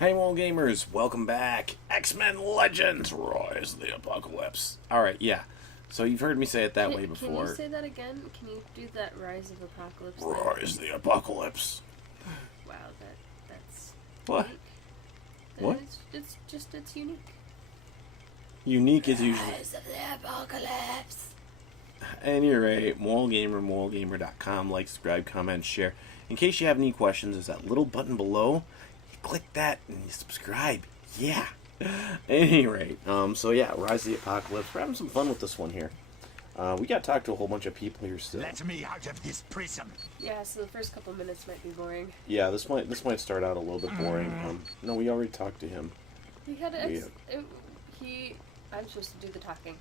Hey, Mole Gamers, welcome back. X-Men Legends, Rise of the Apocalypse. Alright, yeah. So you've heard me say it that way before. Can you say that again? Can you do that Rise of Apocalypse thing? Rise of the Apocalypse. Wow, that's What? unique. What? It's unique. Unique is usually... Rise of the Apocalypse. At any rate, moralgamer.com. Like, subscribe, comment, share. In case you have any questions, there's that little button below. Click that and you subscribe. Yeah. At any rate, so yeah, Rise of the Apocalypse. We're having some fun with this one here. We got to talk to a whole bunch of people here still. Let me out of this prison. Yeah, so the first couple minutes might be boring. Yeah, this might start out a little bit boring. No, we already talked to him. I'm supposed to do the talking.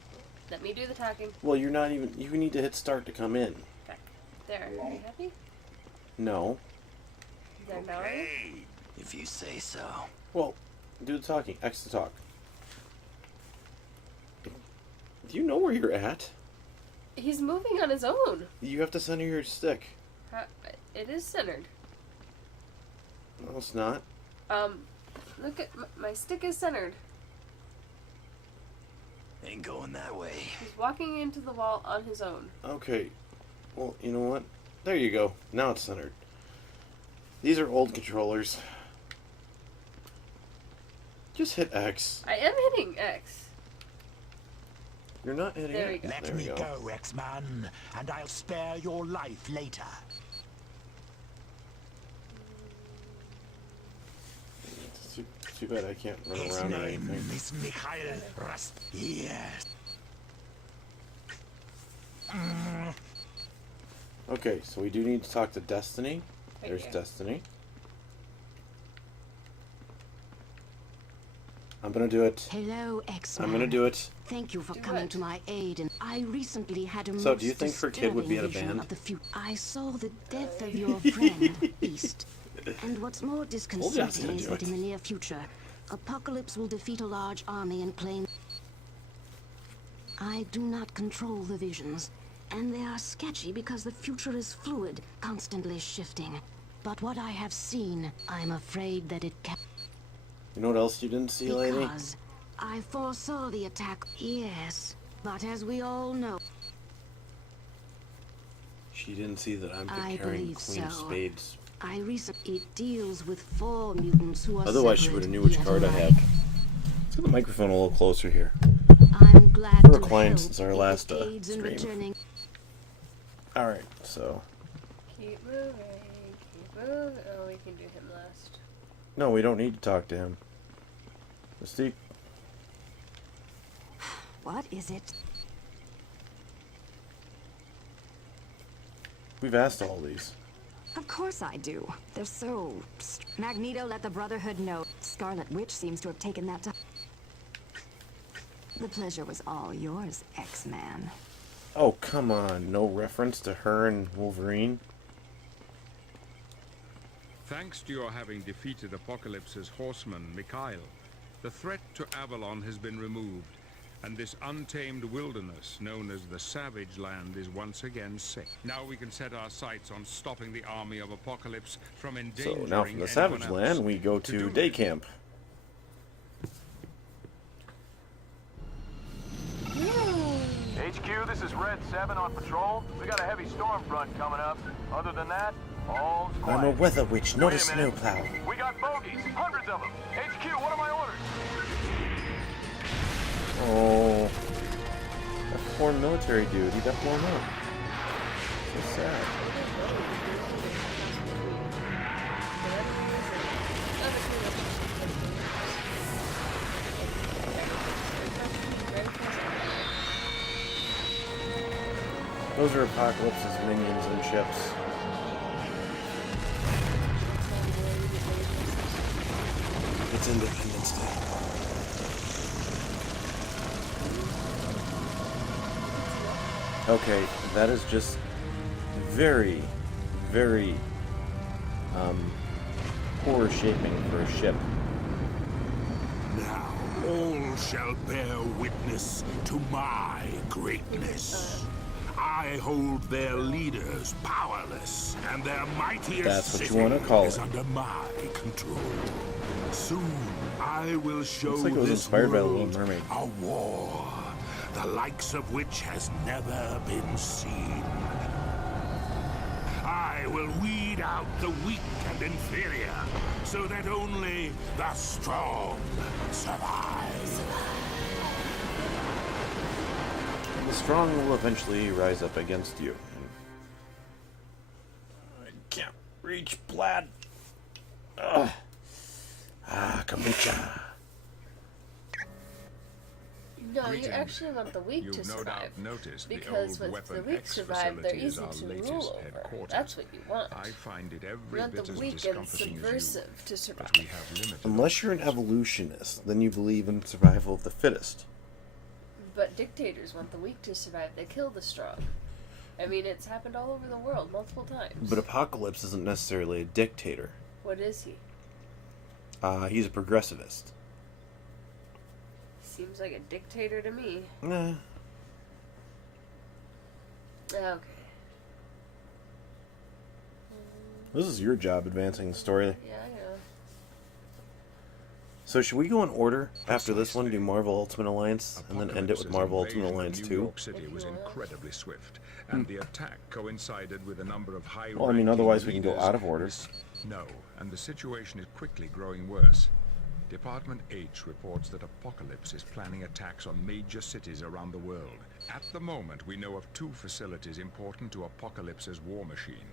Let me do the talking. Well, you're not even. You need to hit start to come in. Okay. There. Are you happy? No. There now. Okay, if you say so. Well, do the talking. X to talk. Do you know where you're at? He's moving on his own. You have to center your stick. It is centered. No, it's not. Look at my stick is centered. Ain't going that way. He's walking into the wall on his own. Okay. Well, you know what? There you go. Now it's centered. These are old controllers. Just hit X. I am hitting X. You're not hitting There it. we go. Let me go, X-Man, and I'll spare your life later. It's too bad I can't run His around or name anything. is Mikhail Rust. Yes. Okay, so we do need to talk to Destiny. There's here. Destiny. I'm gonna do it. Hello, X-Man. I'm gonna do it. Thank you for Do coming it. to my aid, and I recently had a So, do you most think her kid would be at a disturbing vision band? of the I saw the death of your friend, Beast. And what's more gonna disconcerting is do that it. in the near future, Apocalypse will defeat a large army and claim... I do not control the visions, and they are sketchy because the future is fluid, constantly shifting. But what I have seen, I'm afraid that it can... You know what else you didn't see, lady? Because I foresaw the attack, yes. But as we all know... She didn't see that I'm I carrying believe Queen of so. Spades. It deals with 4 mutants who are Otherwise, she separate, would have knew which yet card I alike. had. Let's get the microphone a little closer here. I'm glad For to a client help since our if it last, aids in stream. returning. Alright, so... Keep moving. Keep moving. Oh, we can do him last. No, we don't need to talk to him. Mystique, What is it? we've asked all these. Of course I do. They're so... Magneto let the Brotherhood know. Scarlet Witch seems to have taken that to... The pleasure was all yours, X-Man. Oh, come on. No reference to her and Wolverine? Thanks to your having defeated Apocalypse's horseman, Mikhail, the threat to Avalon has been removed, and this untamed wilderness, known as the Savage Land, is once again safe. Now we can set our sights on stopping the army of Apocalypse from So, endangering now from the anyone Savage else. Land, we go to do day this, camp. HQ, this is Red 7 on patrol. We got a heavy storm front coming up. Other than that, all's quiet. I'm a weather witch, not a Wait minute. snowplow. We got bogeys, hundreds of them. HQ, what are my orders? Oh. That poor military dude, he got blown up. So sad. Those are Apocalypse's minions and ships. It's Independence Day. Okay, that is just very, very poor shaping for a ship. Now all shall bear witness to my greatness. I hold their leaders powerless, and their mightiest That's what you city wanna call is it. under my control. Soon I will show Looks like it was this inspired by The world Little Mermaid. a war, the likes of which has never been seen. I will weed out the weak and inferior, so that only the strong survive. The strong will eventually rise up against you. I can't reach Blad. Ugh. Kombucha. No, you Greetings. actually want the weak to You've no survive. doubt noticed the Because old with the Weapon weak X survive, they're facility is easy our to latest rule over. headquarters. That's what you want. I find it You every want bit the as weak and discomforting as you, subversive to survive. but we have limited Unless you're an options. evolutionist, then you believe in survival of the fittest. But dictators want the weak to survive. They kill the strong. I mean, it's happened all over the world multiple times. But Apocalypse isn't necessarily a dictator. What is he? He's a progressivist. Seems like a dictator to me. Nah. Okay. This is your job advancing the story. Yeah, I know. So should we go in order after this one, Precisely. do Marvel Ultimate Alliance, and then end it with Apocalypse's Marvel Ultimate invasion of Alliance New 2? York City was incredibly swift, and the attack coincided with a number of high. Well, I mean, otherwise we can go out of order. No, and the situation is quickly growing worse. Department H reports that Apocalypse is planning attacks on major cities around the world. At the moment, we know of 2 facilities important to Apocalypse's war machine.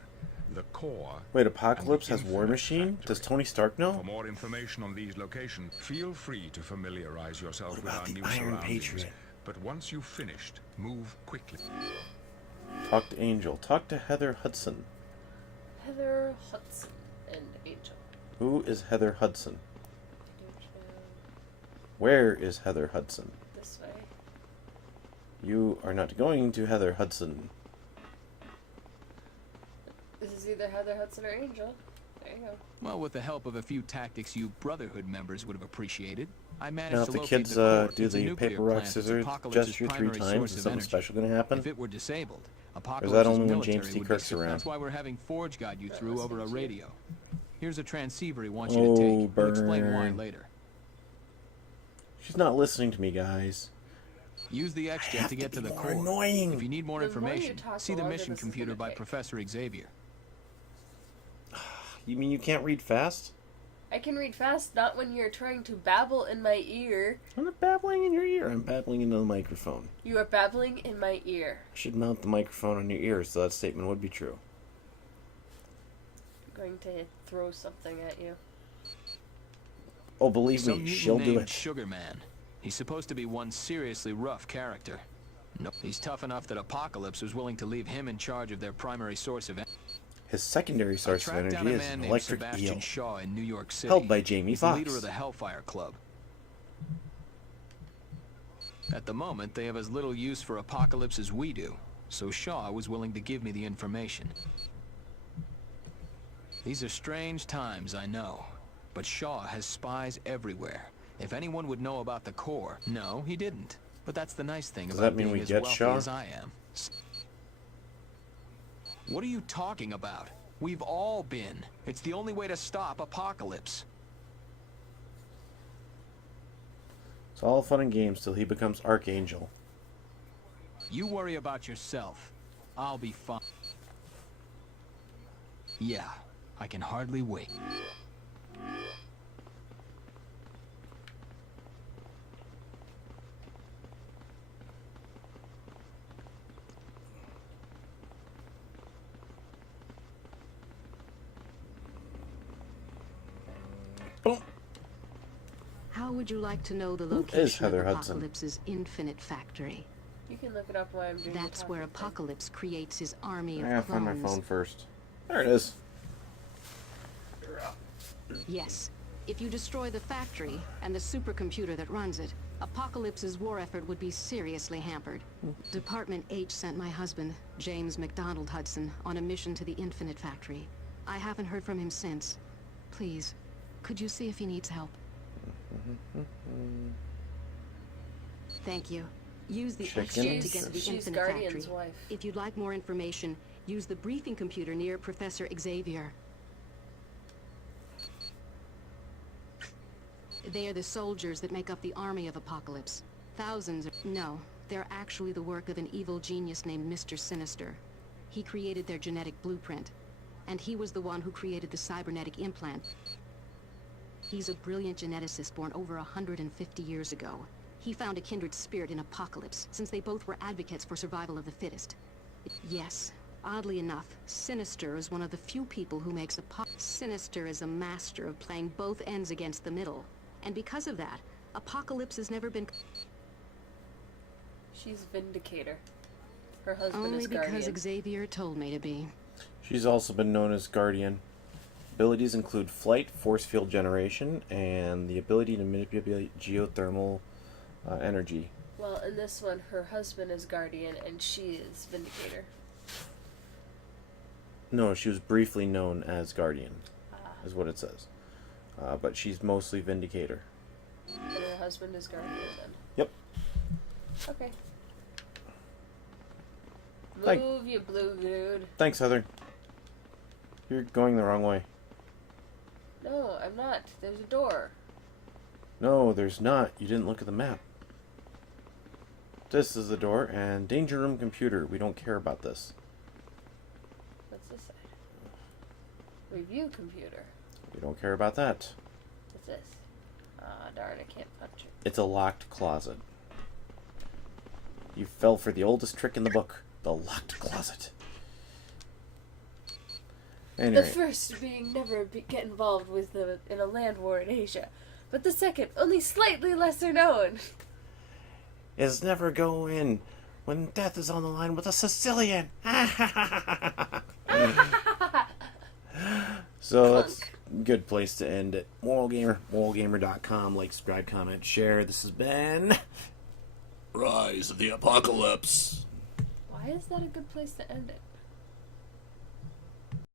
The core. Wait, Apocalypse and has the War Infinite Machine? Factory. Does Tony Stark know? For more information on these locations, feel free to familiarize yourself What with about our the new Iron surroundings. Patriot? But once you've finished, move quickly. Talk to Angel. Talk to Heather Hudson. Heather Hudson and Angel. Who is Heather Hudson? Where is Heather Hudson? This way. You are not going to Heather Hudson. This is either Heather Hudson or Angel. There you go. Well, with the help of a few tactics you Brotherhood members would have appreciated, I managed Now, if to the locate kids the core. do It's a the nuclear paper, rock, plant that's scissors Apocalypse's gesture 3 primary times, source is of something energy. special going to happen? If it were disabled, Or is Apocalypse's that only when military James T. would be Kirk's sufficient. around? That's why we're having Forge guide you Yeah, through that's over a cute. radio. Here's a transceiver he wants you Oh, to take. He'll explain why burn. later. She's not listening to me, guys. Use the X-Jet to get to the more core. annoying. If you need more The more you information, talk, see the the longer mission this is computer gonna by take. Professor Xavier. You mean you can't read fast? I can read fast, not when you're trying to babble in my ear. I'm not babbling in your ear. I'm babbling into the microphone. You are babbling in my ear. I should mount the microphone on your ear so that statement would be true. I'm going to throw something at you. Oh, believe Some me, mutant she'll do named it. Sugar Man. He's supposed to be one seriously rough character. No, he's tough enough that Apocalypse was willing to leave him in charge of their primary source of energy. His secondary source of Tracked down energy a is man an named electric Sebastian eel, Shaw in New York City. held by Jamie He's the Foxx. leader of the Hellfire Club. At the moment, they have as little use for Apocalypse as we do, so Shaw was willing to give me the information. These are strange times, I know, but Shaw has spies everywhere. If anyone would know about the core, no, he didn't. But that's the nice thing Does about that mean being we as get wealthy Shaw? as I am. What are you talking about? We've all been. It's the only way to stop Apocalypse. It's all fun and games till he becomes Archangel. You worry about yourself. I'll be fine. Yeah, I can hardly wait. Boom. How would you like to know the is location Heather of Hudson? Apocalypse's infinite factory? You can look it up while I'm doing That's the where talking thing. Apocalypse creates his army I of gotta find my clones. phone first. There it is. Yes. If you destroy the factory and the supercomputer that runs it, Apocalypse's war effort would be seriously hampered. Department H sent my husband, James McDonald Hudson, on a mission to the Infinite Factory. I haven't heard from him since. Please, could you see if he needs help? Thank you. Use the Chicken. X-Jet to get to the She's Infinite Guardian's Factory. wife. If you'd like more information, use the briefing computer near Professor Xavier. They are the soldiers that make up the army of Apocalypse. Thousands of... No, they're actually the work of an evil genius named Mr. Sinister. He created their genetic blueprint. And he was the one who created the cybernetic implant. He's a brilliant geneticist born over 150 years ago. He found a kindred spirit in Apocalypse, since they both were advocates for survival of the fittest. Yes, oddly enough, Sinister is one of the few people who makes Sinister is a master of playing both ends against the middle. And because of that, Apocalypse has never been... She's Vindicator. Her husband Only is Guardian. because Xavier told me to be. She's also been known as Guardian. Abilities include flight, force field generation, and the ability to manipulate geothermal energy. Well, in this one, her husband is Guardian and she is Vindicator. No, she was briefly known as Guardian, is what it says. But she's mostly Vindicator. And her husband is Guardian then. Yep. Okay. Thank- Move, you blue dude. Thanks, Heather. You're going the wrong way. No, I'm not. There's a door. No, there's not. You didn't look at the map. This is the door, and danger room computer. We don't care about this. What's this side? Review computer. We don't care about that. What's this? Ah, darn, I can't punch it. It's a locked closet. You fell for the oldest trick in the book. The locked closet. Anyway. The first being never get involved with in a land war in Asia, but the second only slightly lesser known. Is never go in when death is on the line with a Sicilian. So that's a good place to end it. Moral Gamer, moralgamer.com. Like, subscribe, comment, share. This has been Rise of the Apocalypse. Why is that a good place to end it?